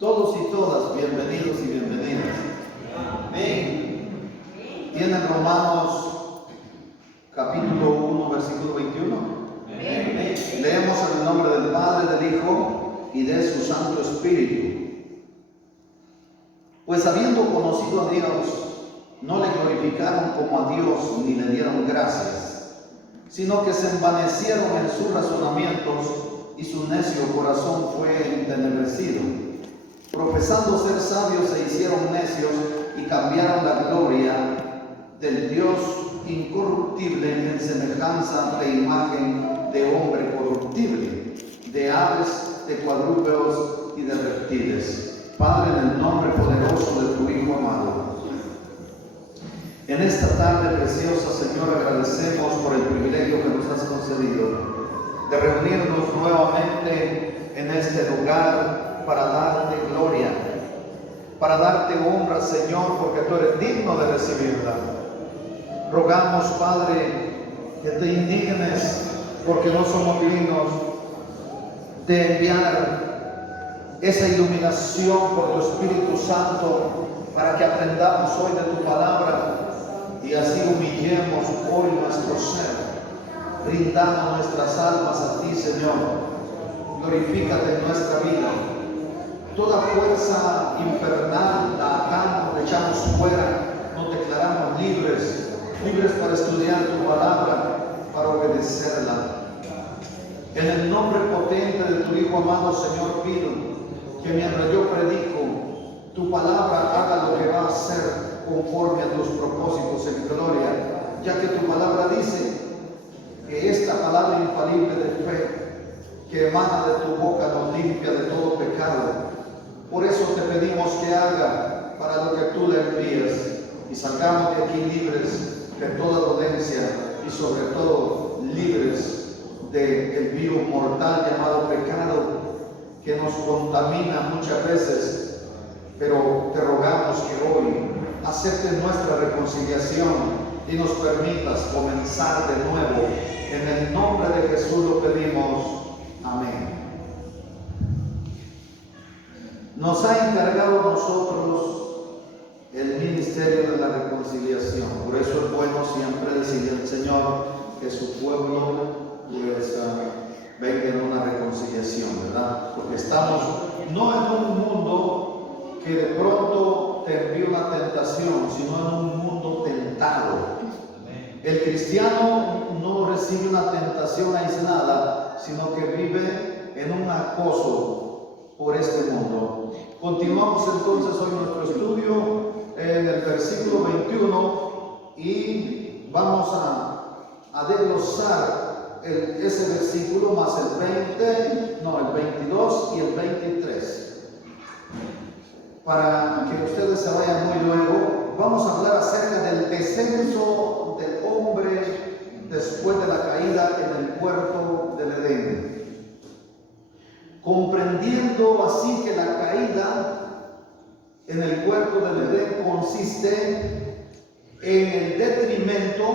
Todos y todas, bienvenidos y bienvenidas. Amén. ¿Tienen Romanos capítulo 1, versículo 21? Amén. Leemos en el nombre del Padre, del Hijo y de su Santo Espíritu. Pues habiendo conocido a Dios, no le glorificaron como a Dios ni le dieron gracias, sino que se envanecieron en sus razonamientos y su necio corazón fue entenebrecido. Profesando ser sabios se hicieron necios y cambiaron la gloria del Dios incorruptible en semejanza de imagen de hombre corruptible, de aves, de cuadrúpedos y de reptiles. Padre, en el nombre poderoso de tu Hijo amado, en esta tarde preciosa, Señor, agradecemos por el privilegio que nos has concedido de reunirnos nuevamente en este lugar para darte gloria, para darte honra, Señor, porque tú eres digno de recibirla. Rogamos, Padre, que te indignes, porque no somos dignos de enviar esa iluminación por tu Espíritu Santo para que aprendamos hoy de tu palabra y así humillemos hoy nuestro ser, brindando nuestras almas a ti, Señor. Glorifícate en nuestra vida. Toda fuerza infernal la atamos, la echamos fuera, nos declaramos libres para estudiar tu palabra, para obedecerla. En el nombre potente de tu Hijo amado, Señor, pido que mientras yo predico, tu palabra haga lo que va a hacer conforme a tus propósitos en gloria, ya que tu palabra dice que esta palabra infalible de fe que emana de tu boca nos limpia de todo pecado. Por eso te pedimos que haga para lo que tú le envías y salgamos de aquí libres de toda dolencia y sobre todo libres del virus mortal llamado pecado que nos contamina muchas veces. Pero te rogamos que hoy aceptes nuestra reconciliación y nos permitas comenzar de nuevo. En el nombre de Jesús lo pedimos. Amén. Nos ha encargado a nosotros el ministerio de la reconciliación. Por eso es bueno siempre decirle al Señor que su pueblo venga en una reconciliación, ¿verdad? Porque estamos no en un mundo que de pronto te envía una tentación, sino en un mundo tentado. El cristiano no recibe una tentación aislada, sino que vive en un acoso por este mundo. Continuamos entonces hoy nuestro estudio en el versículo 21 y vamos a desglosar ese versículo más el 22 y el 23. Para que ustedes se vayan muy luego, vamos a hablar acerca del descenso del hombre después de la caída en el huerto del Edén. Comprendiendo así que la caída en el huerto del Edén consiste en el detrimento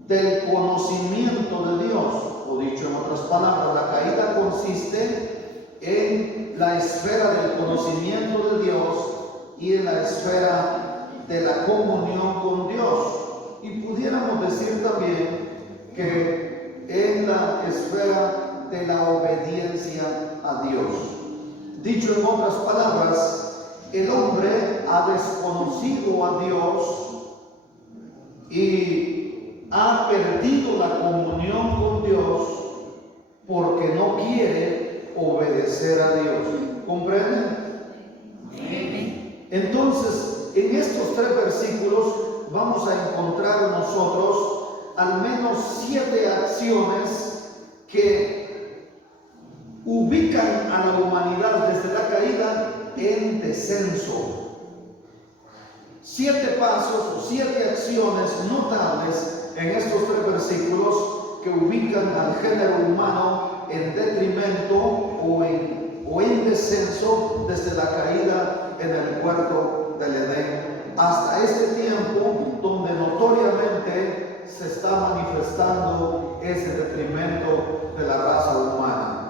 del conocimiento de Dios, o dicho en otras palabras, la caída consiste en la esfera del conocimiento de Dios y en la esfera de la comunión con Dios, y pudiéramos decir también que en la esfera de la obediencia a Dios. Dicho en otras palabras, el hombre ha desconocido a Dios y ha perdido la comunión con Dios porque no quiere obedecer a Dios. ¿Comprenden? Entonces, en estos 3 versículos vamos a encontrar nosotros al menos 7 acciones que ubican a la humanidad desde la caída en descenso. 7 pasos o 7 acciones notables en estos 3 versículos que ubican al género humano en detrimento o en descenso desde la caída en el huerto del Edén hasta este tiempo donde notoriamente se está manifestando ese detrimento de la raza humana.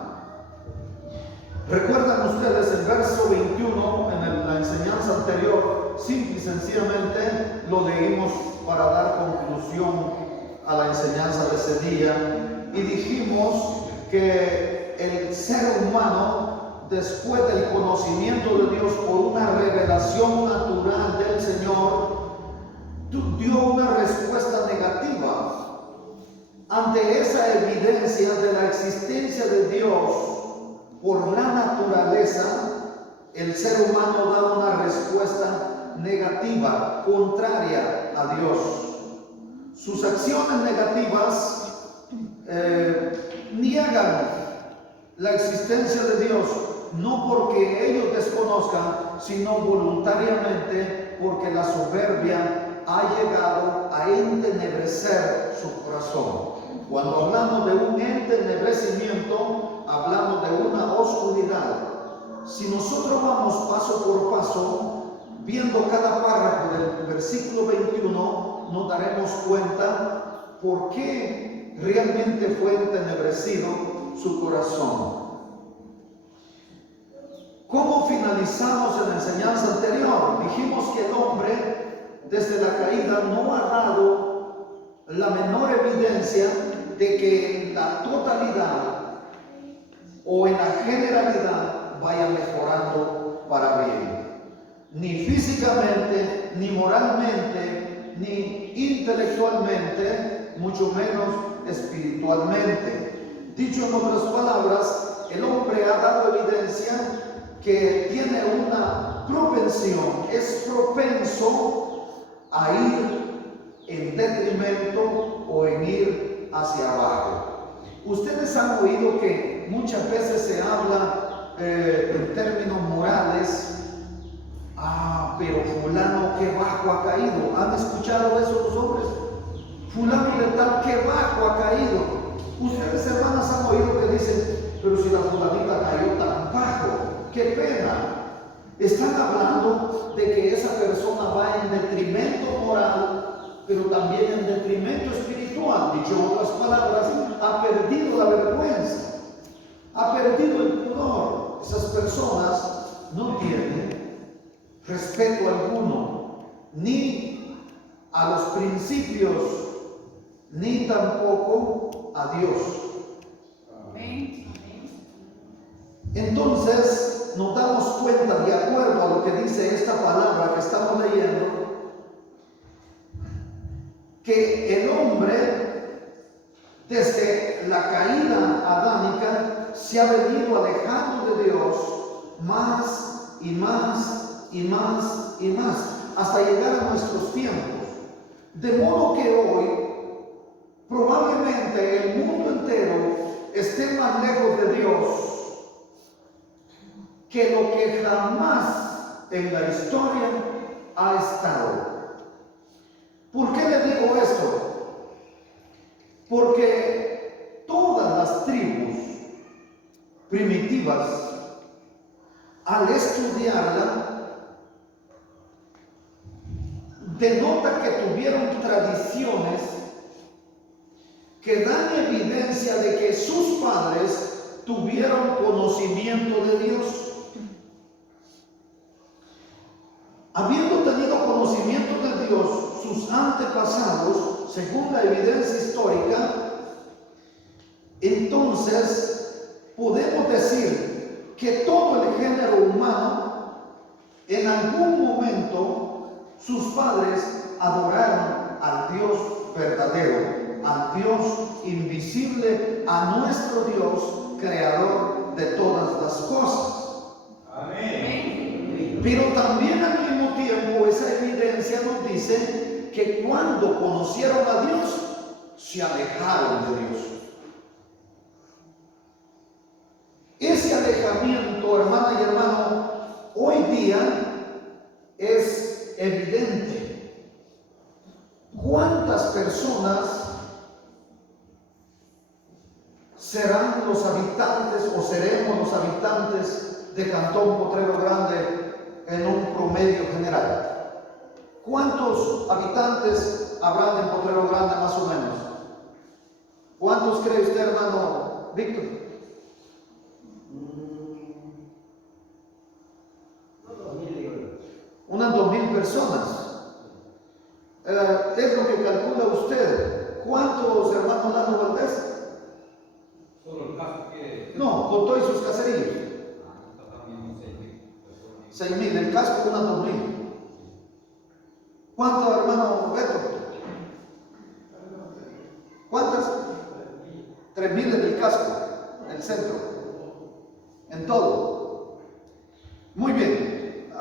¿Recuerdan ustedes el verso 21, en la enseñanza anterior, simple y sencillamente lo leímos para dar conclusión a la enseñanza de ese día, y dijimos que el ser humano, después del conocimiento de Dios por una revelación natural del Señor, dio una respuesta negativa ante esa evidencia de la existencia de Dios por la naturaleza. El ser humano da una respuesta negativa, contraria a Dios. Sus acciones negativas niegan la existencia de Dios, no porque ellos desconozcan, sino voluntariamente porque la soberbia ha llegado a entenebrecer su corazón. Cuando hablamos de un entenebrecimiento, hablamos de una oscuridad. Si nosotros vamos paso por paso, viendo cada párrafo del versículo 21, nos daremos cuenta por qué realmente fue entenebrecido su corazón. ¿Cómo finalizamos en la enseñanza anterior? Dijimos que el hombre, desde la caída, no ha dado la menor evidencia de que en la totalidad o en la generalidad vaya mejorando para bien. Ni físicamente, ni moralmente, ni intelectualmente, mucho menos espiritualmente. Dicho en otras palabras, el hombre ha dado evidencia que tiene una propensión, es propenso a ir en detrimento o en ir hacia abajo. Ustedes han oído que muchas veces se habla en términos morales. Pero fulano qué bajo ha caído. ¿Han escuchado eso los hombres? Fulano de tal qué bajo ha caído. Ustedes, hermanas, han oído que dicen, pero si la fulanita cayó tan bajo, qué pena. Están hablando de que esa persona va en detrimento moral, pero también en detrimento espiritual. Dicho en otras palabras, ha perdido la vergüenza, ha perdido el pudor. Esas personas no tienen respeto alguno, ni a los principios, ni tampoco a Dios. Amén. Entonces nos damos cuenta, de acuerdo a lo que dice esta palabra que estamos leyendo, que el hombre, desde la caída adánica, se ha venido alejando de Dios más y más y más y más, hasta llegar a nuestros tiempos. De modo que hoy probablemente el mundo entero esté más lejos de Dios que lo que jamás en la historia ha estado. ¿Por qué le digo esto? Porque todas las tribus primitivas, al estudiarla, denota que tuvieron tradiciones que dan evidencia de que sus padres tuvieron conocimiento de Dios. Habiendo tenido conocimiento de Dios sus antepasados, según la evidencia histórica, entonces podemos decir que todo el género humano en algún momento sus padres adoraron al Dios verdadero, al Dios invisible, a nuestro Dios creador de todas las cosas. Amén. Pero también al mismo tiempo esa evidencia nos dice que cuando conocieron a Dios, se alejaron de Dios. Ese alejamiento, hermana y hermano, hoy día es evidente. ¿Cuántas personas serán los habitantes o seremos los habitantes de Cantón Potrero Grande en un promedio general? ¿Cuántos habitantes habrán en Potrero Grande más o menos? ¿Cuántos cree usted, hermano Víctor? personas. Es lo que calcula usted. ¿Cuántos hermanos Lalo Valdés? Solo el caso que... No, con todos sus caseríos. 6,000, el casco unas 2,000. ¿Cuántos hermanos Beto? ¿Cuántas? 3,000 en el casco, en el centro, en todo. Muy bien,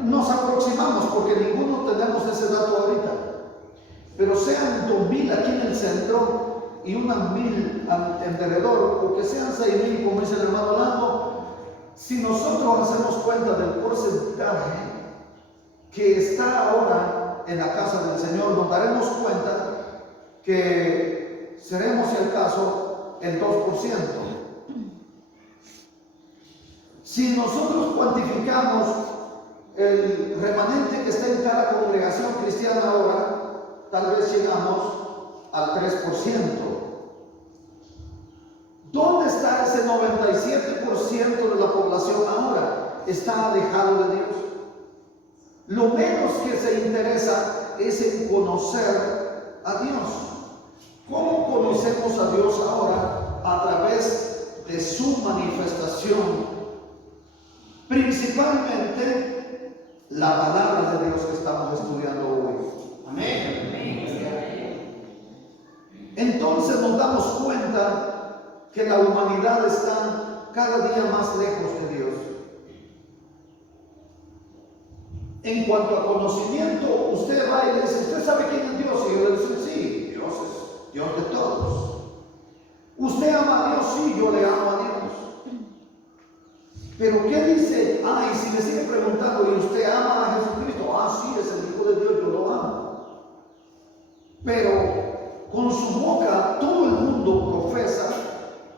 nos aproximamos porque ninguno tenemos ese dato ahorita, pero sean 2,000 aquí en el centro y unas 1,000 alrededor, o que sean 6,000 como dice el hermano Lando. Si nosotros hacemos cuenta del porcentaje que está ahora en la casa del Señor, nos daremos cuenta que seremos, si al caso, el 2%. Si nosotros cuantificamos el remanente que está en cada congregación cristiana ahora, tal vez llegamos al 3%. ¿Dónde está ese 97% de la población ahora? Está alejado de Dios. Lo menos que se interesa es en conocer a Dios. ¿Cómo conocemos a Dios ahora? A través de su manifestación. Principalmente la palabra de Dios que estamos estudiando hoy. Amén. Entonces nos damos cuenta que la humanidad está cada día más lejos de Dios. En cuanto a conocimiento, usted va y le dice, ¿usted sabe quién es Dios? Y yo le digo, sí, Dios es Dios de todos. ¿Usted ama a Dios? Sí, yo le amo a Dios. Pero ¿qué dice? Y si le sigue preguntando, ¿y usted ama a Jesucristo? Sí, es el Hijo de Dios, yo lo amo. Pero con su boca todo el mundo profesa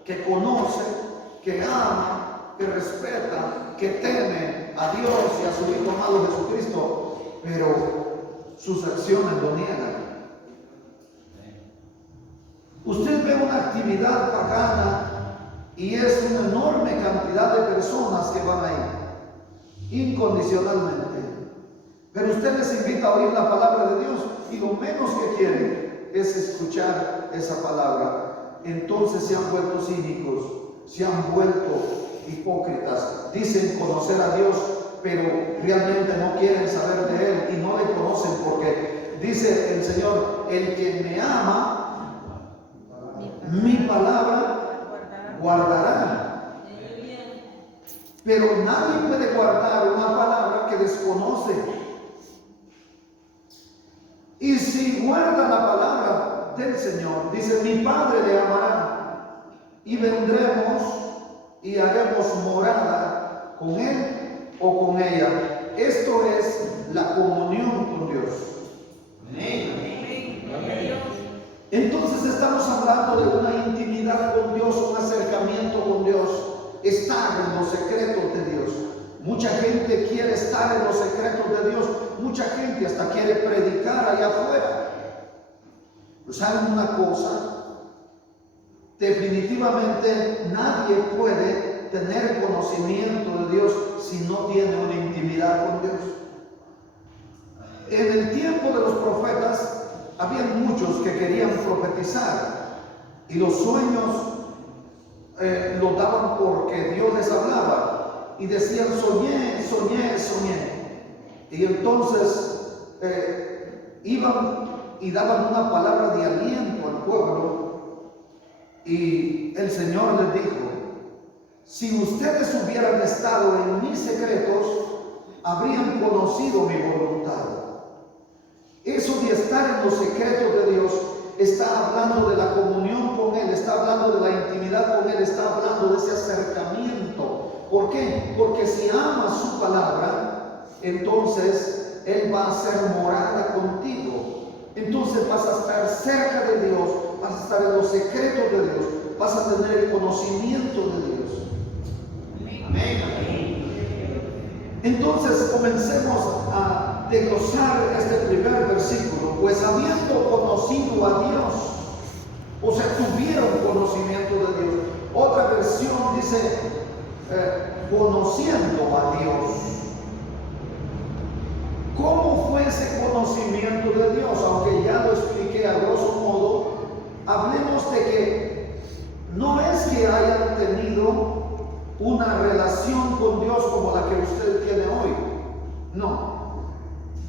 que conoce, que ama, que respeta, que teme a Dios y a su Hijo amado Jesucristo, pero sus acciones lo niegan. Usted ve una actividad pagana y es una enorme cantidad de personas que van ahí, incondicionalmente. Pero usted les invita a oír la palabra de Dios y lo menos que quieren es escuchar esa palabra. Entonces se han vuelto cínicos, se han vuelto hipócritas. Dicen conocer a Dios, pero realmente no quieren saber de Él y no le conocen, porque dice el Señor, el que me ama, mi palabra guardará. Pero nadie puede guardar una palabra que desconoce. Y si guarda la palabra del Señor, dice, mi Padre le amará y vendremos y haremos morada con Él o con ella. Esto es la comunión con Dios. Amén. Entonces estamos hablando de una intimidad con Dios, un acercamiento con Dios, estar en los secretos de Dios. Mucha gente quiere estar en los secretos de Dios, mucha gente hasta quiere predicar allá afuera. Pues ¿saben una cosa? Definitivamente nadie puede tener conocimiento de Dios si no tiene una intimidad con Dios. En el tiempo de los profetas había muchos que querían profetizar y los sueños los daban porque Dios les hablaba y decían soñé, soñé, soñé. Y entonces iban y daban una palabra de aliento al pueblo y el Señor les dijo, si ustedes hubieran estado en mis secretos, habrían conocido mi voluntad. Eso de estar en los secretos de Dios está hablando de la comunión con Él, está hablando de la intimidad con Él, está hablando de ese acercamiento. ¿Por qué? Porque si amas su palabra, entonces Él va a hacer morada contigo. Entonces vas a estar cerca de Dios, vas a estar en los secretos de Dios, vas a tener el conocimiento de Dios. Amén. Entonces comencemos a desglosar este primer versículo. Pues habiendo conocido a Dios, o sea, tuvieron conocimiento de Dios. Otra versión dice conociendo a Dios. ¿Cómo fue ese conocimiento de Dios? Aunque ya lo expliqué a grosso modo, hablemos de que no es que hayan tenido una relación con Dios como la que usted tiene hoy. No.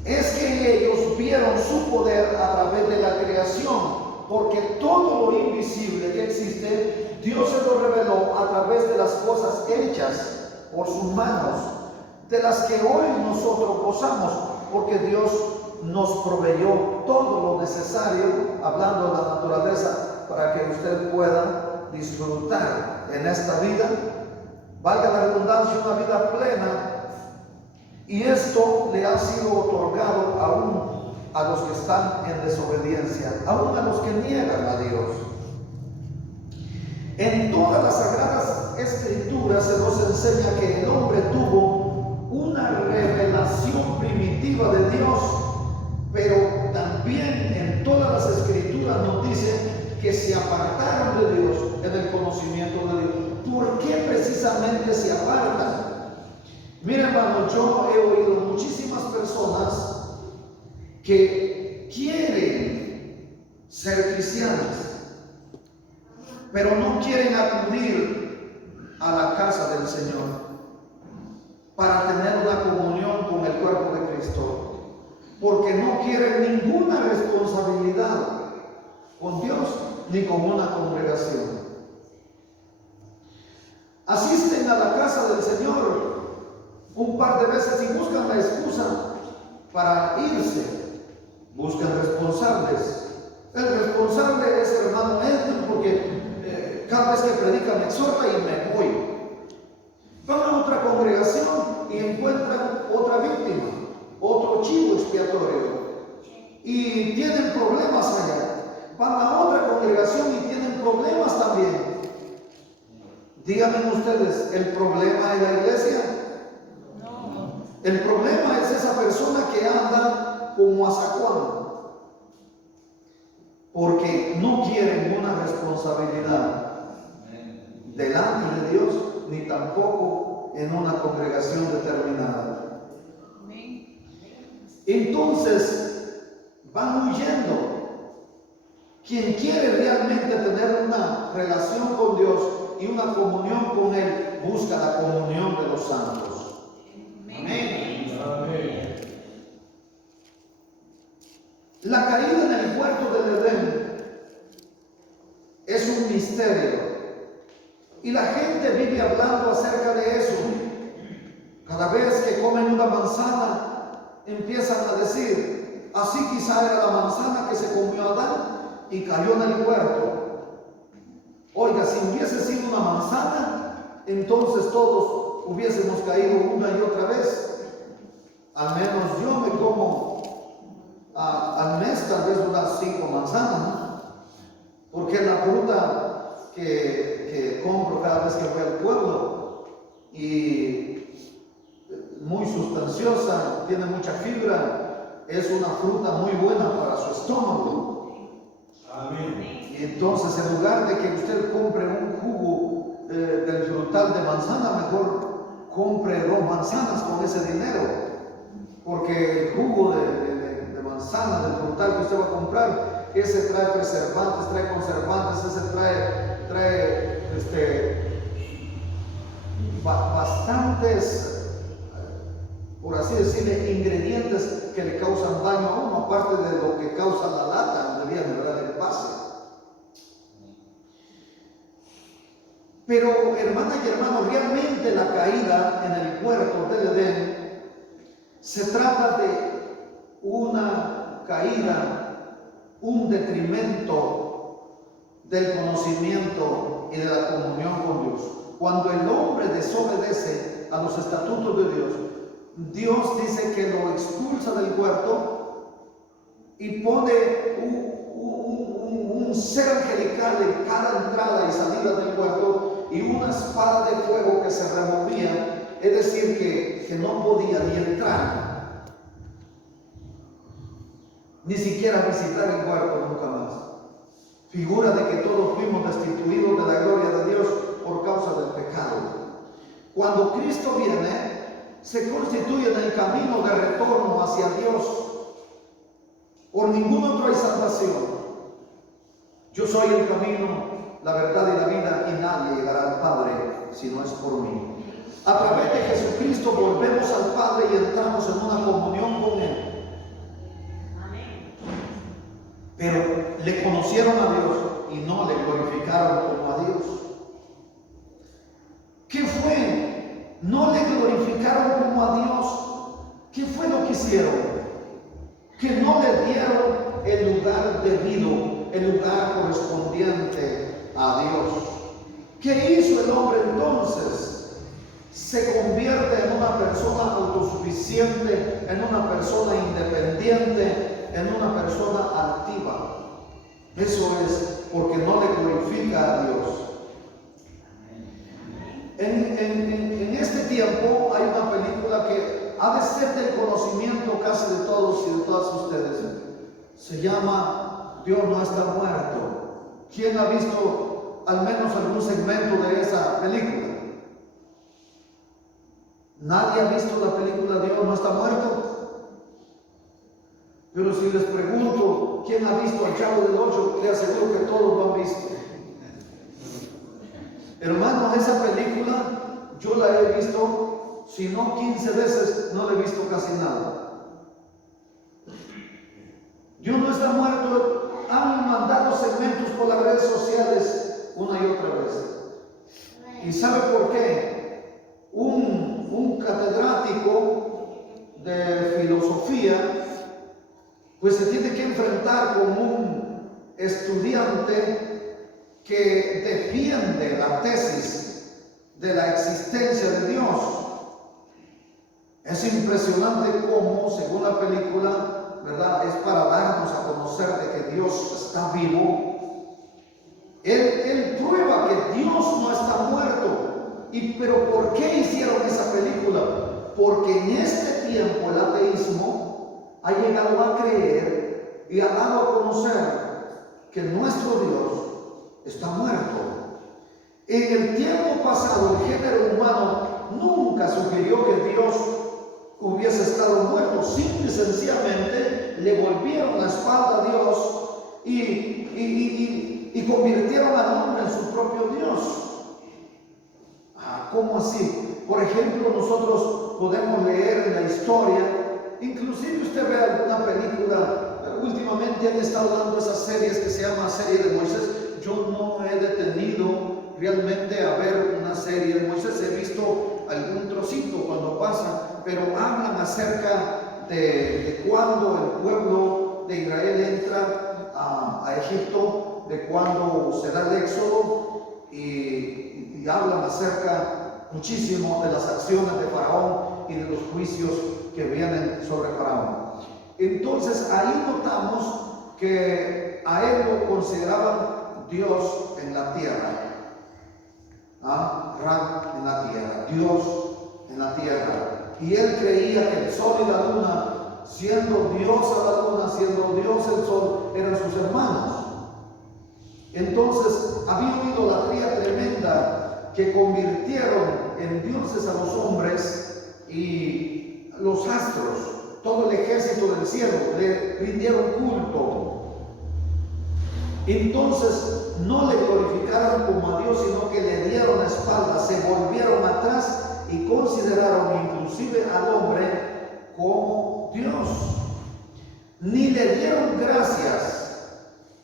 Es que ellos vieron su poder a través de la creación, porque todo lo invisible que existe, Dios se lo reveló a través de las cosas hechas por sus manos, de las que hoy nosotros gozamos, porque Dios nos proveyó todo lo necesario, hablando de la naturaleza, para que usted pueda disfrutar en esta vida, valga la redundancia, una vida plena. Y esto le ha sido otorgado aún a los que están en desobediencia, aún a los que niegan a Dios. En todas las sagradas escrituras se nos enseña que el hombre tuvo una revelación primitiva de Dios, pero también en todas las escrituras nos dicen que se apartaron de Dios en el conocimiento de Dios. ¿Por qué precisamente se apartan? Mira, hermano, yo he oído muchísimas personas que quieren ser cristianas, pero no quieren acudir a la casa del Señor para tener una comunión con el cuerpo de Cristo, porque no quieren ninguna responsabilidad con Dios ni con una congregación. Asisten a la casa del Señor un par de veces y buscan la excusa para irse. Buscan responsables. El responsable es el hermano Edwin, porque cada vez que predica me exhorta y me voy. Van a otra congregación y encuentran otra víctima, otro chivo expiatorio, y tienen problemas allá. Van a otra congregación y tienen problemas también. Díganme ustedes, ¿el problema es la iglesia? El problema es esa persona que anda como azacuán, porque no quieren una responsabilidad delante de Dios, ni tampoco en una congregación determinada. Entonces van huyendo. Quien quiere realmente tener una relación con Dios y una comunión con Él, busca la comunión de los santos. Amén. Amén. La caída en el huerto del Edén es un misterio y la gente vive hablando acerca de eso. Cada vez que comen una manzana empiezan a decir: así quizá era la manzana que se comió Adán y cayó en el huerto. Oiga, si hubiese sido una manzana, entonces todos hubiésemos caído una y otra vez. Al menos yo me como al mes tal vez unas 5 manzanas, ¿no? Porque la fruta que compro cada vez que voy al pueblo, y muy sustanciosa, tiene mucha fibra, es una fruta muy buena para su estómago. Amén. Y entonces, en lugar de que usted compre un jugo del frutal de manzana, mejor compre 2 manzanas con ese dinero, porque el jugo de manzana, del frutal que usted va a comprar, ese trae preservantes, trae conservantes, ese trae bastantes, por así decirle, ingredientes que le causan daño a uno, aparte de lo que causa la lata donde viene, ¿verdad?, el pase. Pero, hermana y hermano, realmente la caída en el huerto del Edén se trata de una caída, un detrimento del conocimiento y de la comunión con Dios. Cuando el hombre desobedece a los estatutos de Dios, Dios dice que lo expulsa del huerto y pone un ser angelical en cada entrada y salida del huerto y una espada de fuego que se removía, es decir, que no podía ni entrar, ni siquiera visitar el huerto nunca más. Figura de que todos fuimos destituidos de la gloria de Dios por causa del pecado. Cuando Cristo viene, se constituyen el camino de retorno hacia Dios. Por ningún otro hay salvación. Yo soy el camino, la verdad y la vida, y nadie llegará al Padre si no es por mí. A través de Jesucristo volvemos al Padre y entramos en una comunión con Él. Pero le conocieron a Dios y no le glorificaron como a Dios. ¿Qué fue? No le glorificaron como a Dios. ¿Qué fue lo que hicieron? Que no le dieron el lugar debido, el lugar correspondiente a Dios. ¿Qué hizo el hombre entonces? Se convierte en una persona autosuficiente, en una persona independiente, en una persona altiva. Eso es porque no le glorifica a Dios. En este tiempo hay una película que ha de ser del conocimiento casi de todos y de todas ustedes. Se llama Dios no está muerto. ¿Quién ha visto al menos algún segmento de esa película? ¿Nadie ha visto la película Dios no está muerto? Pero si les pregunto quién ha visto al Chavo del 8, le aseguro que todos lo han visto. Hermano, esa película yo la he visto, si no 15 veces, no la he visto casi nada. Dios no está muerto. Han mandado segmentos por las redes sociales una y otra vez. ¿Y sabe por qué? Un catedrático de filosofía pues se tiene que enfrentar con un estudiante que defiende la tesis de la existencia de Dios. Es impresionante cómo, según la película, ¿verdad?, es para darnos a conocer de que Dios está vivo. Él prueba que Dios no está muerto. Pero ¿por qué hicieron esa película? Porque en este tiempo el ateísmo ha llegado a creer y ha dado a conocer que nuestro Dios está muerto. En el tiempo pasado el género humano nunca sugirió que Dios hubiese estado muerto. Simple y sencillamente le volvieron la espalda a Dios y convirtieron al hombre en su propio Dios. ¿Cómo así? Por ejemplo, nosotros podemos leer en la historia, inclusive usted ve alguna película, últimamente han estado dando esas series que se llama Serie de Moisés. Yo no he detenido realmente a ver una serie de Moisés, he visto algún trocito cuando pasa, pero hablan acerca de cuando el pueblo de Israel entra a Egipto, de cuando se da el éxodo y hablan acerca muchísimo de las acciones de Faraón y de los juicios que vienen sobre Faraón. Entonces ahí notamos que a él lo consideraban Dios en la tierra. Ra en la tierra, Dios en la tierra. Y él creía que el sol y la luna, siendo Dios a la luna, siendo Dios el sol, eran sus hermanos. Entonces había una idolatría tremenda que convirtieron en dioses a los hombres y los astros, todo el ejército del cielo, le rindieron culto. Entonces no le glorificaron como a Dios, sino que le dieron la espalda, se volvieron atrás y consideraron inclusive al hombre como Dios. Ni le dieron gracias.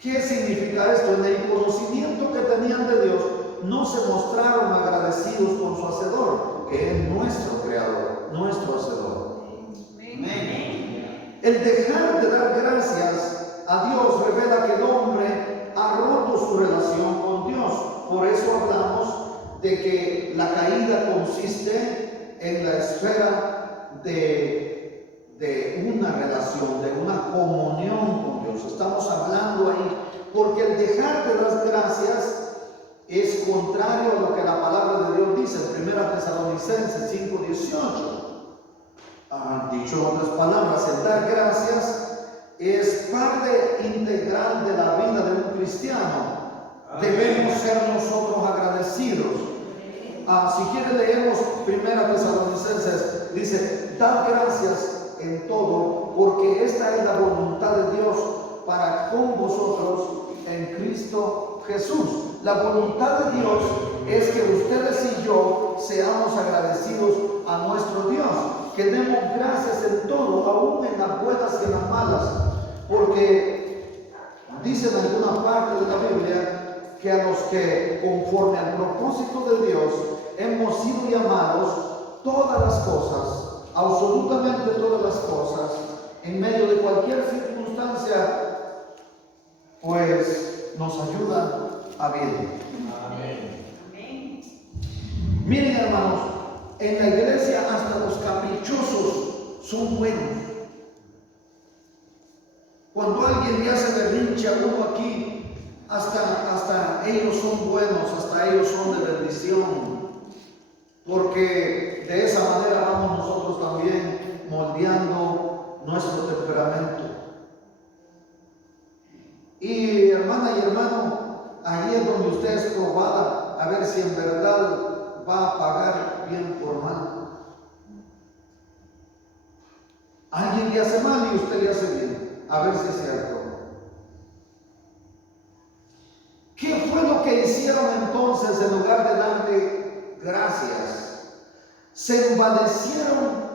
¿Qué significa esto? En el conocimiento que tenían de Dios, no se mostraron agradecidos con su Hacedor, que es nuestro Creador, nuestro Hacedor. Amén. El dejar de dar gracias a Dios revela que el hombre ha roto su relación con Dios. Por eso hablamos de que la caída consiste en la esfera de una relación, de una comunión con Dios. Estamos hablando ahí, porque el dejar de dar gracias es contrario a lo que la palabra de Dios dice en 1 Tesalonicenses 5:18. Dicho en otras palabras, el dar gracias es parte integral de la vida de un cristiano. Debemos ser nosotros agradecidos. Si quieren leemos 1 Tesalonicenses dice, dad gracias en todo, porque esta es la voluntad de Dios para con vosotros en Cristo Jesús. La voluntad de Dios es que ustedes y yo seamos agradecidos a nuestro Dios, que demos gracias en todo, aún en las buenas y en las malas, porque dice en alguna parte de la Biblia que a los que conforme al propósito de Dios hemos sido llamados, todas las cosas, absolutamente todas las cosas, en medio de cualquier circunstancia, pues nos ayudan a bien. Amén. Miren, hermanos, en la iglesia hasta los caprichosos son buenos. Cuando alguien le hace berrinche a uno aquí, hasta ellos son buenos, hasta ellos son de bendición, porque de esa manera vamos nosotros también moldeando nuestro temperamento. Y hermana y hermano, ahí es donde usted es probada a ver si en verdad va a pagar bien por mal. Alguien le hace mal y usted le hace bien, a ver si es cierto. ¿Qué fue lo que hicieron entonces en lugar de darle gracias? Se envanecieron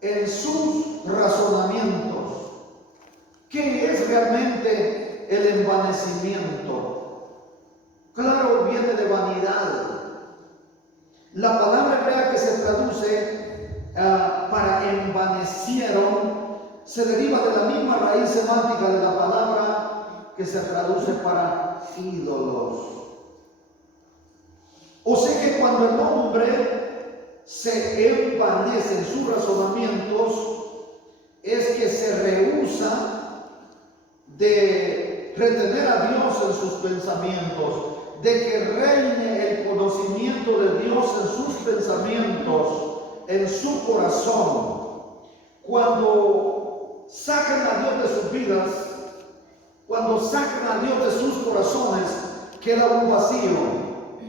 en sus razonamientos. ¿Qué es realmente el envanecimiento? Claro, viene de vanidad. La palabra hebrea que se traduce para envanecieron se deriva de la misma raíz semántica de la palabra que se traduce para ídolos. O sea que cuando el hombre se envanece en sus razonamientos, es que se rehúsa de retener a Dios en sus pensamientos, de que reine el conocimiento de Dios en sus pensamientos, en su corazón. Cuando sacan a Dios de sus vidas, cuando sacan a Dios de sus corazones, queda un vacío,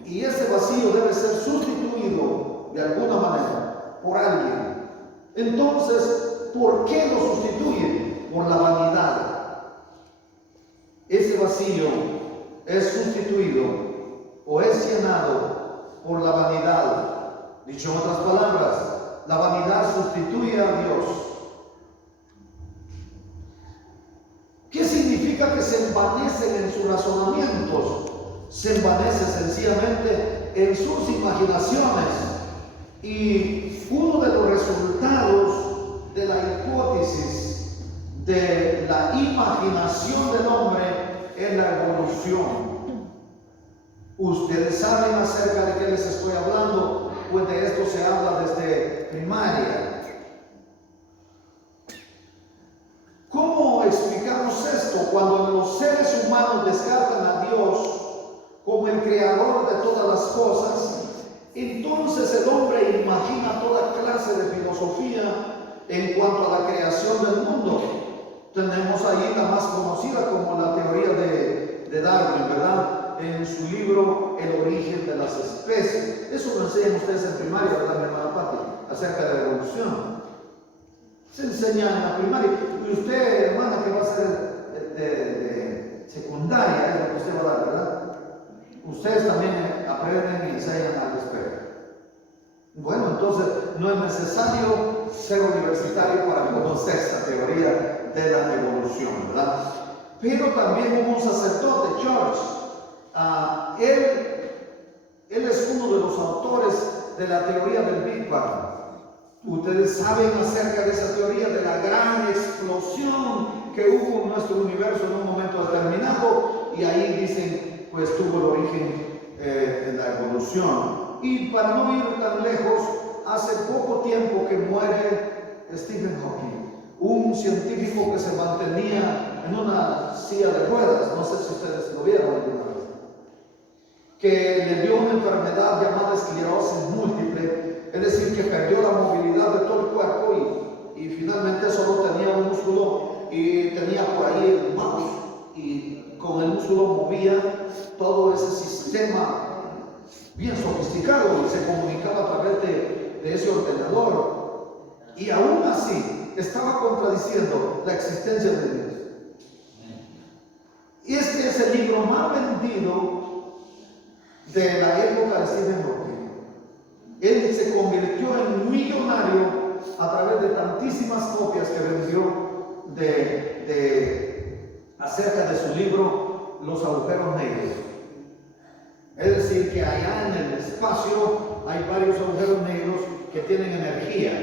y ese vacío debe ser sustituido de alguna manera por alguien. Entonces, ¿por qué lo sustituyen? Por la vanidad. Ese vacío es sustituido o es llenado por la vanidad. Dicho en otras palabras, la vanidad sustituye a Dios. ¿Qué significa que se envanecen en sus razonamientos? Se envanece sencillamente en sus imaginaciones. Y uno de los resultados de la hipótesis de la imaginación del hombre es la evolución. Ustedes saben acerca de qué les estoy hablando, pues de esto se habla desde primaria. ¿Cómo explicamos esto? Cuando los seres humanos descartan a Dios como el creador de todas las cosas, entonces el hombre imagina toda clase de filosofía en cuanto a la creación del mundo. Tenemos ahí la más conocida como la teoría de Darwin, ¿verdad? En su libro El origen de las especies. Eso lo enseñan ustedes en primaria, ¿verdad, mi hermana Pati? Acerca de la evolución. Se enseña en la primaria. Y usted, hermana, que va a ser de secundaria, es lo que usted va a dar, ¿verdad? Ustedes también aprenden y enseñan al respecto. Bueno, entonces no es necesario ser universitario para conocer esta teoría de la evolución, ¿verdad? Pero también hubo un sacerdote, George. Él es uno de los autores de la teoría del Big Bang. Ustedes saben acerca de esa teoría, de la gran explosión que hubo en nuestro universo en un momento determinado, y ahí dicen, pues tuvo el origen en la evolución. Y para no ir tan lejos, hace poco tiempo que muere Stephen Hawking, un científico que se mantenía en una silla de ruedas, no sé si ustedes lo vieron alguna vez, que le dio una enfermedad llamada esclerosis múltiple, es decir, que perdió la movilidad de todo el cuerpo y finalmente solo tenía un músculo y tenía por ahí el mouse, y con el músculo movía todo ese sistema bien sofisticado y se comunicaba a través de ese ordenador. y aún así estaba contradiciendo la existencia de Dios. Este es el libro más vendido de la época de Stephen Hawking. Él se convirtió en millonario a través de tantísimas copias que vendió acerca de su libro Los agujeros negros. Es decir, que allá en el espacio hay varios agujeros negros que tienen energía.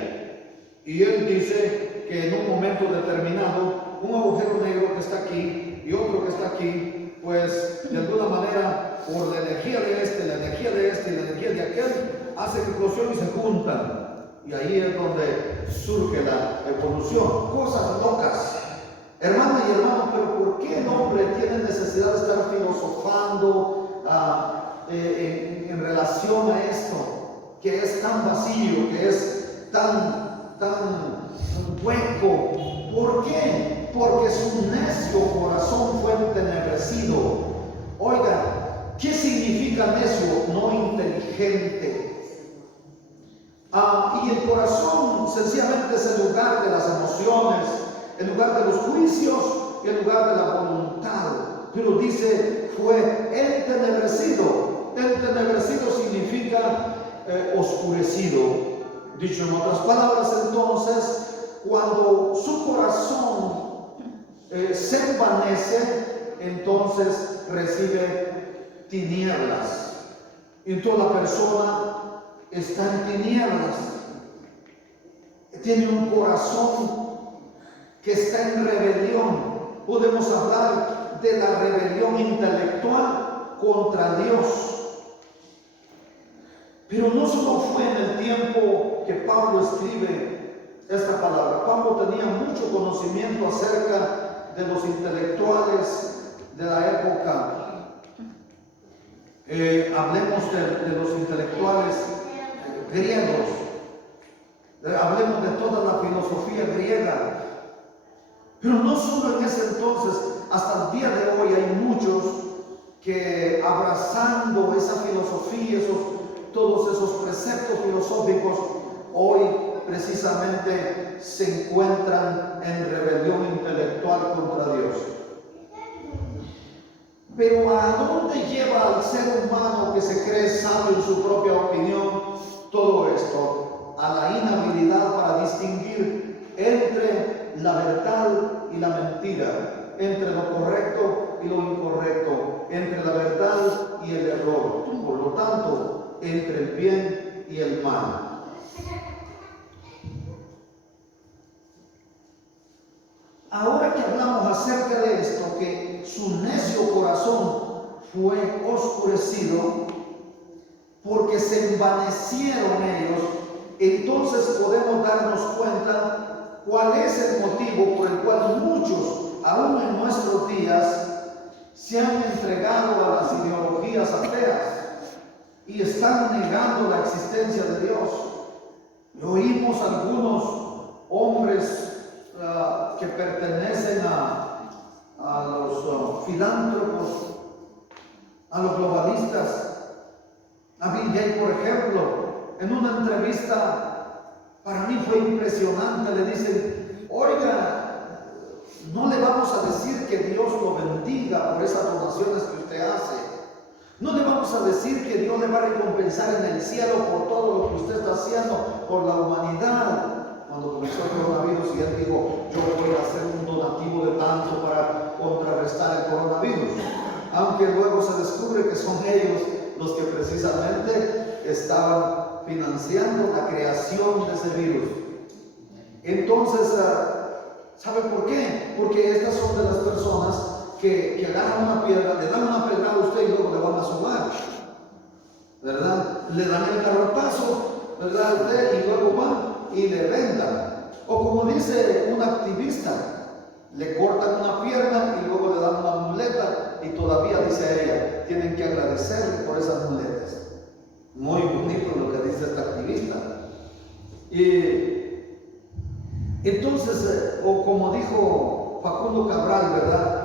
Y él dice que en un momento determinado, un agujero negro que está aquí y otro que está aquí, pues de alguna manera, por la energía de este, la energía de este y la energía de aquel, hace explosión y se juntan. Y ahí es donde surge la evolución. Cosas locas. Hermana y hermano, pero ¿por qué el hombre tiene necesidad de estar filosofando en relación a esto? Que es tan vacío, que es tan hueco. ¿Por qué? Porque su necio corazón fue entenebrecido. Oiga, ¿qué significa necio? No inteligente. Y el corazón sencillamente es el lugar de las emociones, el lugar de los juicios y el lugar de la voluntad. Pero dice, fue entenebrecido. Entenebrecido significa oscurecido. Dicho en otras palabras, entonces, cuando su corazón se envanece, entonces recibe tinieblas. Entonces la persona está en tinieblas, tiene un corazón que está en rebelión. Podemos hablar de la rebelión intelectual contra Dios. Pero no solo fue en el tiempo que Pablo escribe esta palabra. Pablo tenía mucho conocimiento acerca de los intelectuales de la época. Hablemos de los intelectuales griegos, hablemos de toda la filosofía griega. Pero no solo en ese entonces, hasta el día de hoy hay muchos que abrazando esa filosofía, todos esos preceptos filosóficos, hoy precisamente se encuentran en rebelión intelectual contra Dios. Pero ¿a dónde lleva al ser humano que se cree sabio en su propia opinión todo esto? A la inhabilidad para distinguir entre la verdad y la mentira, entre lo correcto y lo incorrecto, entre la verdad y el error, por lo tanto, entre el bien y el mal. Ahora que hablamos acerca de esto, que su necio corazón fue oscurecido porque se envanecieron ellos, entonces podemos darnos cuenta cuál es el motivo por el cual muchos, aún en nuestros días, se han entregado a las ideologías ateas y están negando la existencia de Dios. Oímos algunos hombres que pertenecen a los filántropos, a los globalistas. A Bill Gates, por ejemplo, en una entrevista, para mí fue impresionante, le dicen, oiga, no le vamos a decir que Dios lo bendiga por esas donaciones que usted hace. No le vamos a decir que Dios le va a recompensar en el cielo por todo lo que usted está haciendo por la humanidad. Cuando comenzó el coronavirus y él dijo, yo voy a hacer un donativo de tanto para contrarrestar el coronavirus. Aunque luego se descubre que son ellos los que precisamente estaban financiando la creación de ese virus. Entonces, ¿sabe por qué? Porque estas son de las personas que agarran una piedra, le dan una pedrada a usted y luego le van a sumar, ¿verdad? Le dan el garrotazo, ¿verdad? Y luego van y le vendan. O como dice un activista, le cortan una pierna y luego le dan una muleta y todavía, dice ella, tienen que agradecerle por esas muletas. Muy bonito lo que dice esta activista. Y entonces, o como dijo Facundo Cabral, ¿verdad?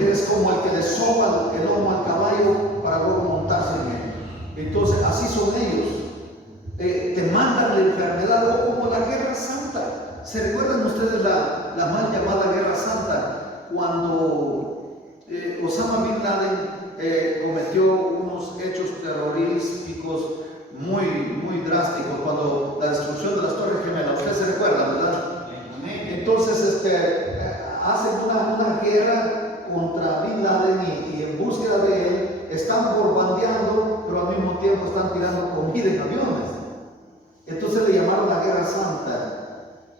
Es como el que le soba el lomo al caballo para luego montarse en él. Entonces, así son ellos. Te mandan la enfermedad, o como la guerra santa. ¿Se recuerdan ustedes la mal llamada Guerra Santa? Cuando Osama Bin Laden cometió unos hechos terrorísticos muy drásticos, cuando la destrucción de las Torres Gemelas, ustedes se recuerdan, ¿verdad? Entonces hacen una guerra contra Bin Laden y en búsqueda de él están bombardeando, pero al mismo tiempo están tirando comida en aviones. Entonces le llamaron la Guerra Santa.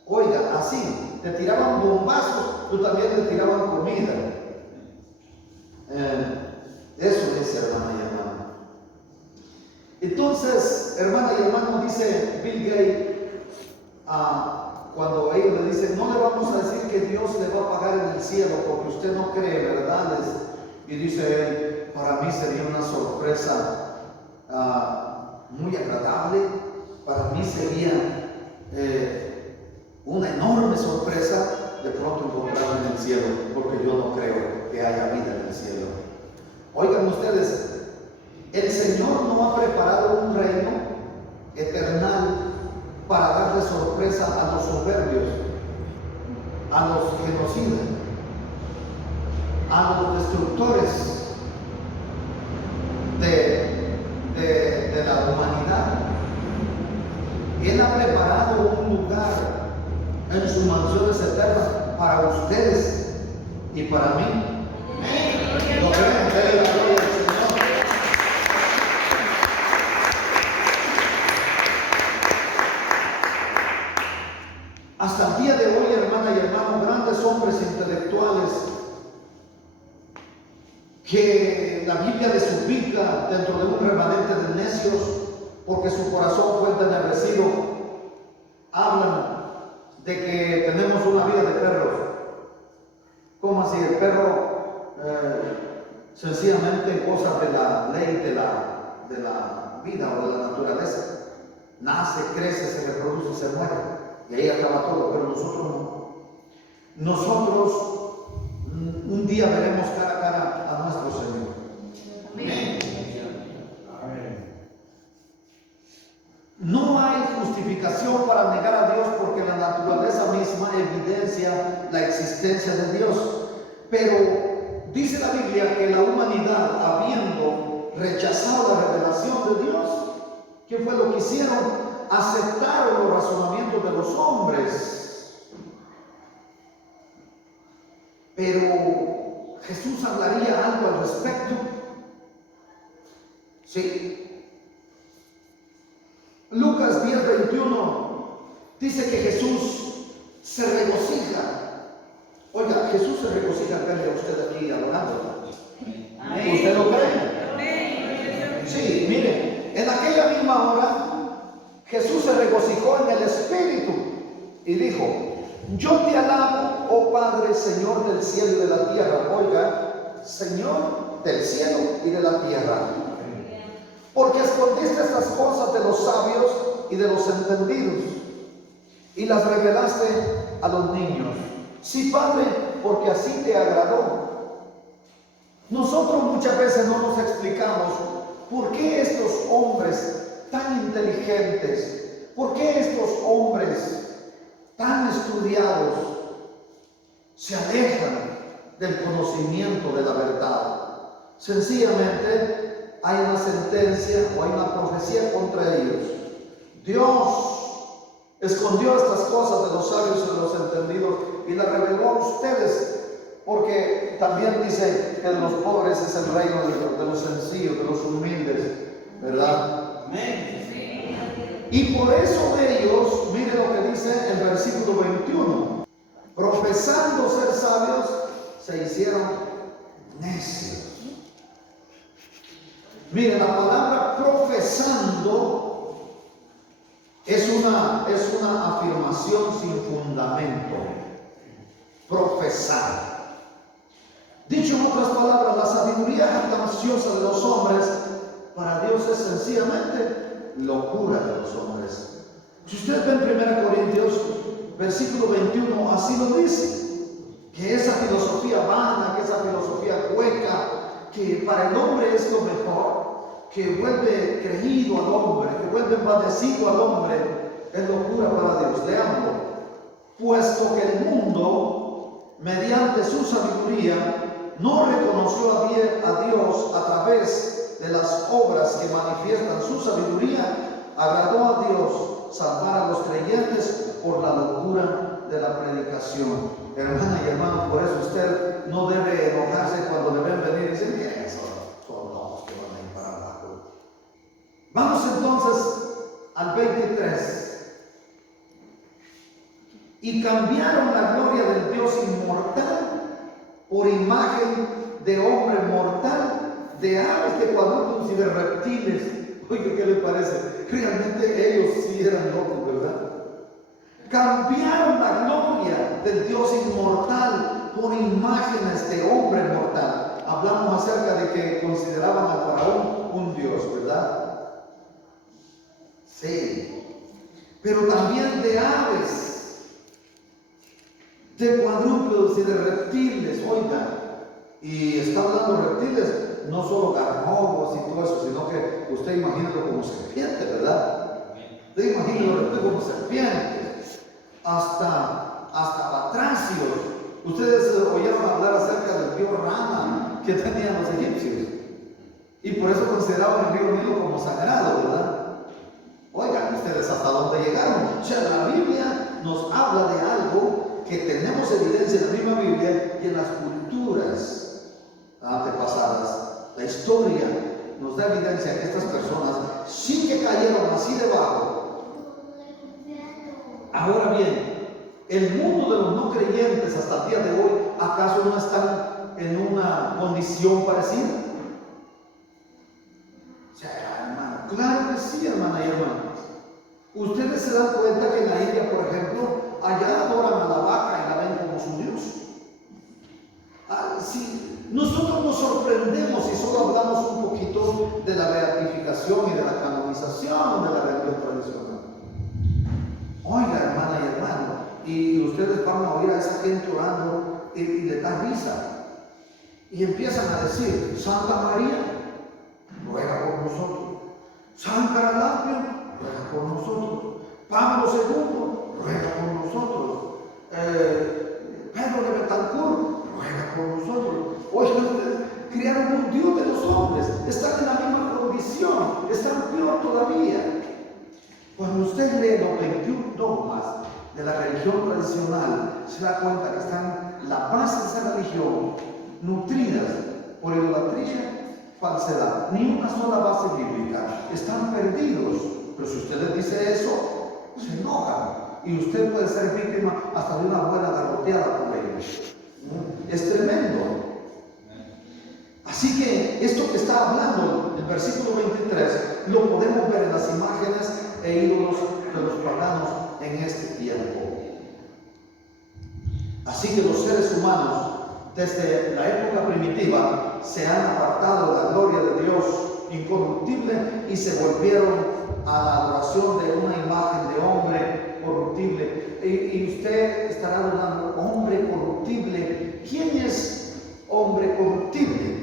Oiga, así, te tiraban bombazos, tú también te tiraban comida. Eso dice, hermana y hermano. Entonces, hermana y hermano, dice Bill Gates, cuando ellos le dicen, no le vamos a decir que Dios le va a pagar en el cielo porque usted no cree, ¿verdad? Y dice él, para mí sería una sorpresa muy agradable, para mí sería una enorme sorpresa de pronto encontrarme en el cielo, porque yo no creo que haya vida en el cielo. Oigan ustedes, el Señor no ha preparado un reino eternal para darle sorpresa a los soberbios, a los genocidas, a los destructores de la humanidad. Él ha preparado un lugar en sus mansiones eternas para ustedes y para mí. ¿Lo creen? Denle la gloria al Señor. Hasta el día de hoy, hermana y hermano, grandes hombres intelectuales que la Biblia les ubica dentro de un remanente de necios porque su corazón fue entenebrecido, hablan de que tenemos una vida de perros. ¿Cómo así? El perro sencillamente cosas de la ley de la vida o de la naturaleza. Nace, crece, se reproduce y se muere. Y ahí acaba todo, pero nosotros no. Nosotros un día veremos cara a cara a nuestro Señor. Amén. No hay justificación para negar a Dios porque la naturaleza misma evidencia la existencia de Dios. Pero dice la Biblia que la humanidad, habiendo rechazado la revelación de Dios, ¿qué fue lo que hicieron? Aceptaron los razonamientos de los hombres. Pero Jesús hablaría algo al respecto. Sí. Lucas 10:21 dice que Jesús se regocija. Oiga, Jesús se regocija al verle a usted aquí adorando. ¿Usted lo cree? Sí, mire, en aquella misma hora Jesús se regocijó en el Espíritu y dijo: yo te alabo, oh Padre, Señor del cielo y de la tierra. Oiga, Señor del cielo y de la tierra, porque escondiste estas cosas de los sabios y de los entendidos y las revelaste a los niños. Sí, Padre, porque así te agradó. Nosotros muchas veces no nos explicamos por qué estos hombres tan inteligentes, por qué estos hombres tan estudiados se alejan del conocimiento de la verdad. Sencillamente hay una sentencia o hay una profecía contra ellos. Dios escondió estas cosas de los sabios y de los entendidos y las reveló a ustedes, porque también dice que de los pobres es el reino de los sencillos, de los humildes, ¿verdad? Amén. Y por eso ellos, mire lo que dice el versículo 21, profesando ser sabios, se hicieron necios. Mire, la palabra profesando es una afirmación sin fundamento. Profesar. Dicho en otras palabras, la sabiduría jactanciosa de los hombres para Dios es sencillamente locura de los hombres. Si usted ve en 1 Corintios, versículo 21, así lo dice, que esa filosofía vana, que esa filosofía hueca, que para el hombre es lo mejor, que vuelve creído al hombre, que vuelve envanecido al hombre, es locura para Dios. Leámoslo. puesto que el mundo, mediante su sabiduría, no reconoció a Dios a través de las obras que manifiestan su sabiduría, agradó a Dios salvar a los creyentes por la locura de la predicación. Hermana y hermano, por eso usted no debe enojarse cuando le ven venir y decir, ¿qué son locos que van a ir para abajo? Vamos entonces al 23. Y cambiaron la gloria del Dios inmortal por imagen de hombre mortal, de aves, de cuadrúpedos y de reptiles. Oiga, ¿qué le parece? Realmente ellos sí eran locos, ¿verdad? Cambiaron la gloria del Dios inmortal por imágenes de hombre mortal. Hablamos acerca de que consideraban a Faraón un Dios, ¿verdad? Sí. Pero también de aves, de cuadrúpedos y de reptiles, oiga. Y está hablando de reptiles, no solo garrobos y todo eso, sino que usted imagínalo como serpiente, ¿verdad? Usted imagínalo como serpientes, hasta batracios. Ustedes oyeron hablar acerca del río Rama que tenían los egipcios, y por eso consideraban el río Nilo como sagrado, ¿verdad? Oigan ustedes hasta dónde llegaron. O sea, la Biblia nos habla de algo que tenemos evidencia en la misma Biblia y en las culturas antepasadas. La historia nos da evidencia que estas personas sí que cayeron así debajo. Ahora bien, el mundo de los no creyentes hasta el día de hoy, ¿acaso no están en una condición parecida? O sea, hermano, claro que sí, hermana y hermanos. Ustedes se dan cuenta que en la India, por ejemplo, allá adoran a la vaca y la ven como su Dios. Sí, nosotros nos sorprendemos si solo hablamos un poquito de la beatificación y de la canonización de la religión tradicional. Oiga, hermana y hermano, y ustedes van a oír a esa gente orando y les da risa. Y empiezan a decir, Santa María, ruega por nosotros. San Caralapio, ruega por nosotros. Pablo II, ruega por nosotros. Pedro de Betancourt, ruega por nosotros. Oigan, ustedes crearon un Dios de los hombres, están en la misma condición, están peor todavía. Cuando usted lee los 21 dogmas de la religión tradicional, se da cuenta que están la base de esa religión nutridas por idolatría, falsedad, ni una sola base bíblica. Están perdidos. Pero si usted les dice eso, se enojan. Y usted puede ser víctima hasta de una buena garroteada por ellos. Es tremendo. Así que esto que está hablando el versículo 23 lo podemos ver en las imágenes e ídolos de los paganos en este tiempo. Así que los seres humanos desde la época primitiva se han apartado de la gloria de Dios incorruptible y se volvieron a la adoración de una imagen de hombre corruptible. Y usted estará hablando, hombre corruptible. ¿Quién es hombre corruptible?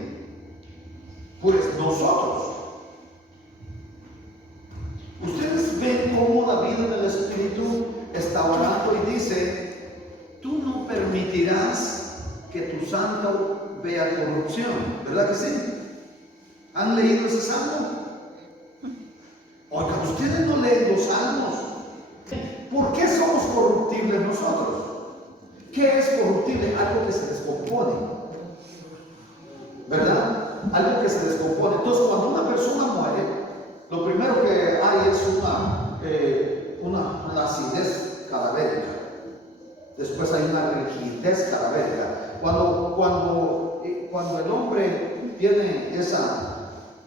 Pues nosotros. Ustedes ven cómo David en el Espíritu está orando y dice, tú no permitirás que tu santo vea corrupción, ¿verdad que sí? ¿Han leído ese salmo? Oigan, ustedes no leen los salmos. ¿Por qué somos corruptibles nosotros? ¿Qué es corruptible? Algo que se descompone, ¿verdad? Algo que se descompone. Entonces, cuando una persona muere, lo primero que hay es una flacidez cadavérica. Después hay una rigidez cadavérica. Cuando el hombre tiene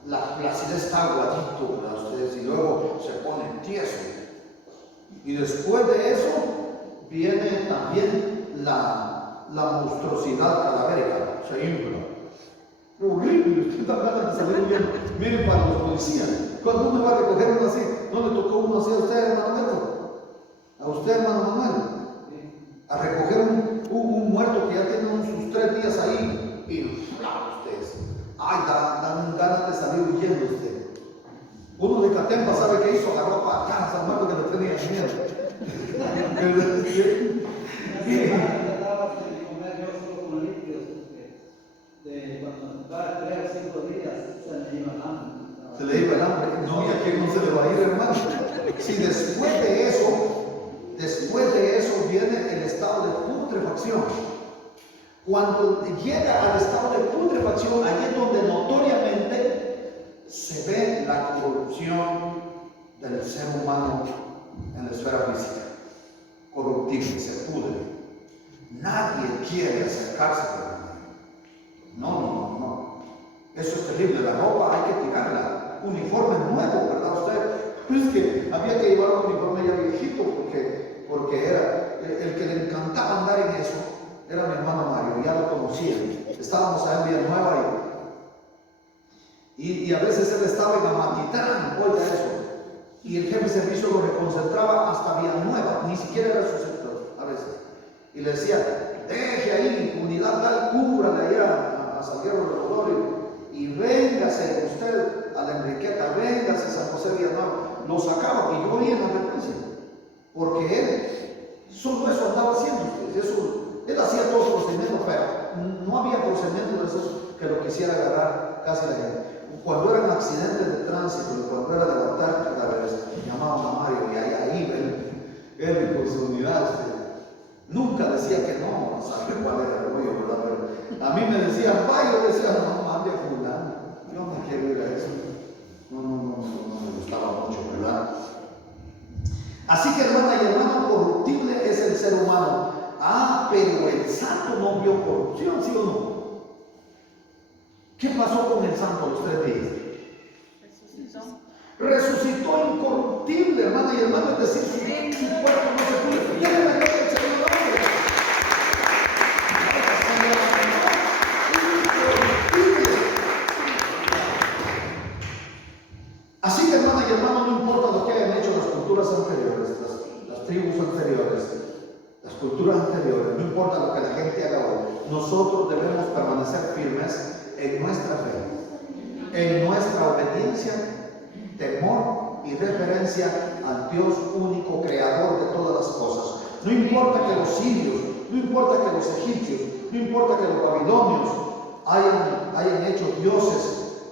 la flacidez está aguadito para ustedes y luego se pone tieso. Y después de eso viene también la monstruosidad cadavérica. Se infla. Horrible, usted da ganas de salir bien. Miren para los policías. Cuando uno va a recoger uno así, ¿no le tocó uno así a usted, hermano Beto? ¿A usted, hermano Manuel? A recoger un muerto que ya tiene sus 3 días ahí y ustedes. Ay, dan ganas de salir huyendo usted. Uno de Catempa sabe qué hizo, agarró para acá al muerto que le tenía miedo. Trataba de comer yo solo con líquidos, porque cuando cada 3 o 5 días se me iba el hambre. Se le iba el hambre. No, y a quién no se le va a ir, hermano. Si después de eso viene el estado de putrefacción. Cuando llega al estado de putrefacción, allí es donde notoriamente se ve la corrupción del ser humano en la esfera física. Corruptible, se pudre. Nadie quiere acercarse a él. No. Eso es terrible. La ropa hay que tirarla. Uniforme nuevo, ¿verdad usted? Pues es que había que llevar un uniforme ya viejito porque era el que le encantaba andar en eso. Era mi hermano Mario, ya lo conocía. Estábamos allá en Villanueva y a veces él estaba en Amatitlán, oiga eso. Y el jefe de servicio lo reconcentraba hasta Villanueva, ni siquiera era su sector a veces. Y le decía, deje ahí, unidad tal, cúbrale allá a Salguero Redondo y véngase usted a la Enriqueta, véngase a San José Villanueva. Lo sacaba y yo oía en la frecuencia, porque él solo eso andaba haciendo. Él hacía todo el procedimiento, pero no había procedimiento de esos que lo quisiera agarrar casi la gente. Cuando eran accidentes de tránsito, cuando era de la Antártida, llamaban a Mario y ahí él con su unidad, nunca decía que no, sabía cuál era el rollo, ¿verdad? Pero a mí me decían, vaya, yo decía, no, mande a fulano, yo no quiero ir a eso. No me gustaba mucho, ¿verdad? Así que, hermana y hermano, corruptible es el ser humano. Pero el santo no vio corrupción, ¿sí o no? ¿Qué pasó con el santo los 3 días? Resucitó incorruptible, hermana y hermano, es decir, su cuerpo no se pudre. ¿Qué le dio el Señor hombre? Incorruptible. Así que, hermana y hermano, no importa lo que hayan hecho las culturas anteriores, las tribus anteriores, las culturas anteriores, no importa lo que la gente haga hoy, nosotros debemos permanecer firmes en nuestra fe, en nuestra obediencia, temor y reverencia al Dios único, creador de todas las cosas. No importa que los sirios, no importa que los egipcios, no importa que los babilonios hayan hecho dioses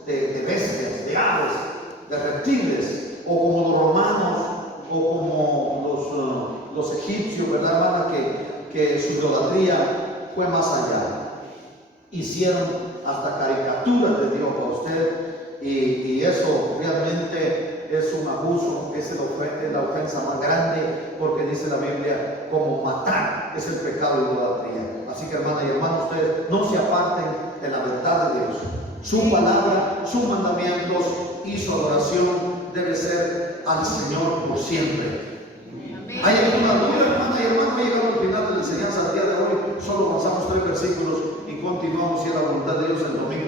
de bestias, de aves, de reptiles, o como los romanos, o como los egipcios, ¿verdad, hermana? Que su idolatría fue más allá. Hicieron hasta caricaturas de Dios para usted, y eso realmente es un abuso, es la ofensa más grande, porque dice la Biblia, como matar es el pecado de idolatría. Así que, hermana y hermano, ustedes no se aparten de la verdad de Dios. Su palabra, sus mandamientos y su adoración debe ser al Señor por siempre. ¿Hay alguna duda, hermana y hermano? Llegamos al final de la enseñanza del día de hoy. Solo pasamos 3 versículos y continuamos, si es la voluntad de Dios, el domingo.